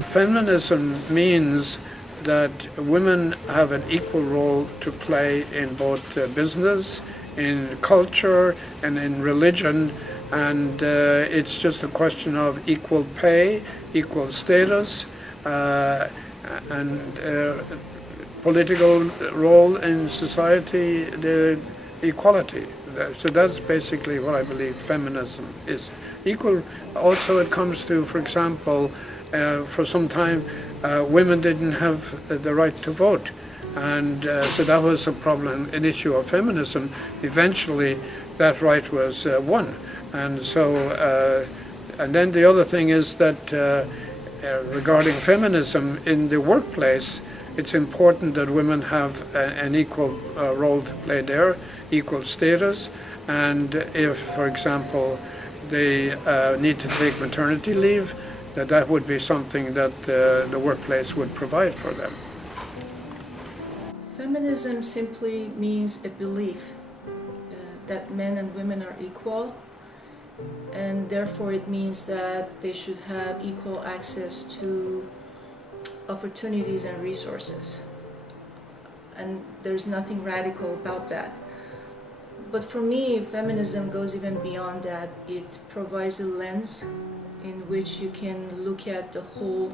Feminism means that women have an equal role to play in both business, in culture, and in religion, and it's just a question of equal pay, equal status, and political role in society, the equality. So that's basically what I believe feminism is. Equal, also it comes to, for example, for some time women didn't have the right to vote. And so that was a problem, an issue of feminism. Eventually that right was won. And so, and then the other thing is that regarding feminism in the workplace, it's important that women have an equal role to play there, equal status, and if, for example, they need to take maternity leave, that would be something that the workplace would provide for them. Feminism simply means a belief that men and women are equal, and therefore it means that they should have equal access to opportunities and resources. And there's nothing radical about that. But for me, feminism goes even beyond that. It provides a lens in which you can look at the whole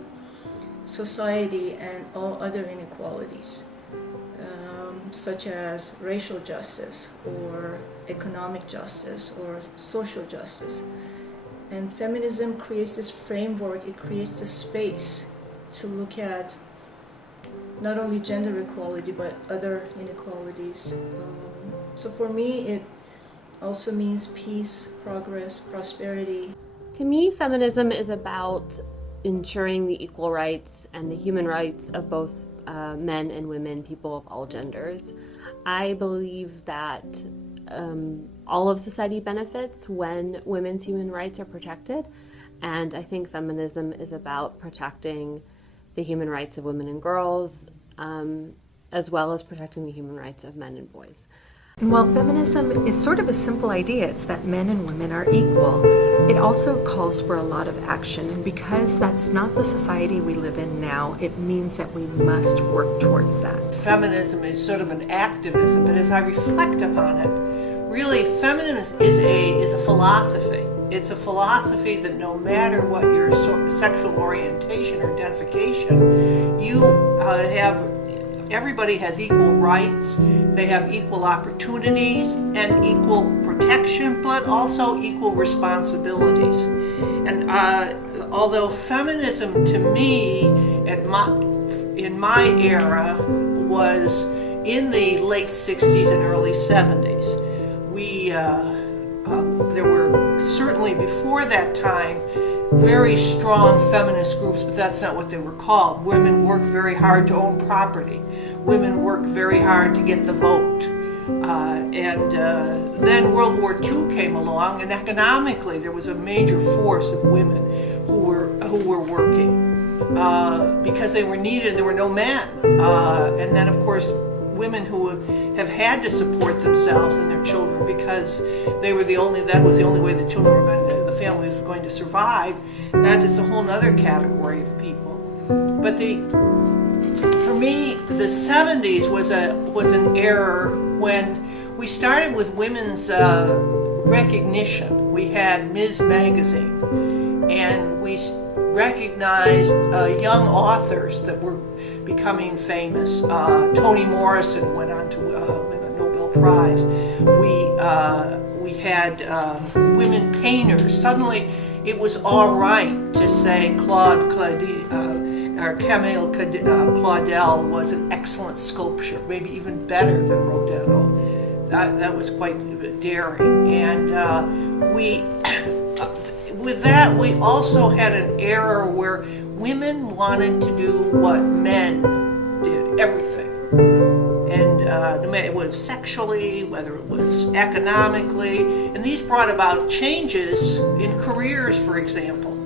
society and all other inequalities, such as racial justice or economic justice or social justice. And feminism creates this framework, it creates this space to look at not only gender equality but other inequalities. So for me, it also means peace, progress, prosperity. To me, feminism is about ensuring the equal rights and the human rights of both men and women, people of all genders. I believe that all of society benefits when women's human rights are protected, and I think feminism is about protecting the human rights of women and girls, as well as protecting the human rights of men and boys. While feminism is sort of a simple idea, it's that men and women are equal, it also calls for a lot of action. And because that's not the society we live in now, it means that we must work towards that. Feminism is sort of an activism, but as I reflect upon it, really feminism is a philosophy. It's a philosophy that no matter what your sexual orientation or identification, everybody has equal rights, they have equal opportunities and equal protection, but also equal responsibilities. And although feminism to me, in my era, was in the late 60s and early 70s, there were certainly before that time very strong feminist groups, but that's not what they were called. Women worked very hard to own property. Women worked very hard to get the vote. And then World War II came along, and economically there was a major force of women who were working because they were needed. There were no men. And then, of course, women who have had to support themselves and their children because that was the only way the families were going to survive. That is a whole other category of people. But for me, the 70s was an era when we started with women's recognition. We had Ms. Magazine, and we recognized young authors that were becoming famous. Toni Morrison went on to win a Nobel Prize. We had women painters. Suddenly, it was all right to say Camille Claudel was an excellent sculptor, maybe even better than Rodin. That was quite daring. And with that, we also had an era where women wanted to do what men did, everything. And no matter it was sexually, whether it was economically, and these brought about changes in careers, for example.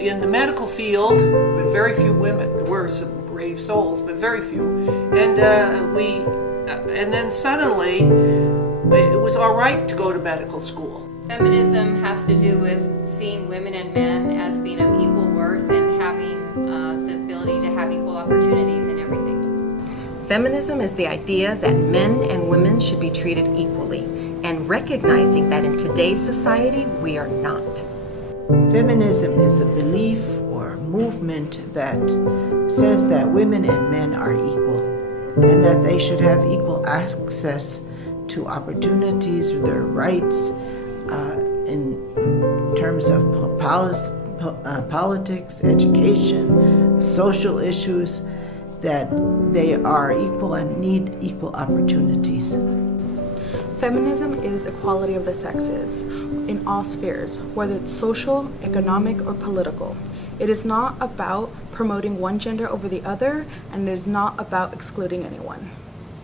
In the medical field, with very few women. There were some brave souls, but very few. And then suddenly, it was all right to go to medical school. Feminism has to do with seeing women and men as being of equal worth and having the ability to have equal opportunities in everything. Feminism is the idea that men and women should be treated equally, and recognizing that in today's society we are not. Feminism is a belief or movement that says that women and men are equal and that they should have equal access to opportunities, their rights in terms of politics, education, social issues, that they are equal and need equal opportunities. Feminism is equality of the sexes in all spheres, whether it's social, economic, or political. It is not about promoting one gender over the other, and it is not about excluding anyone.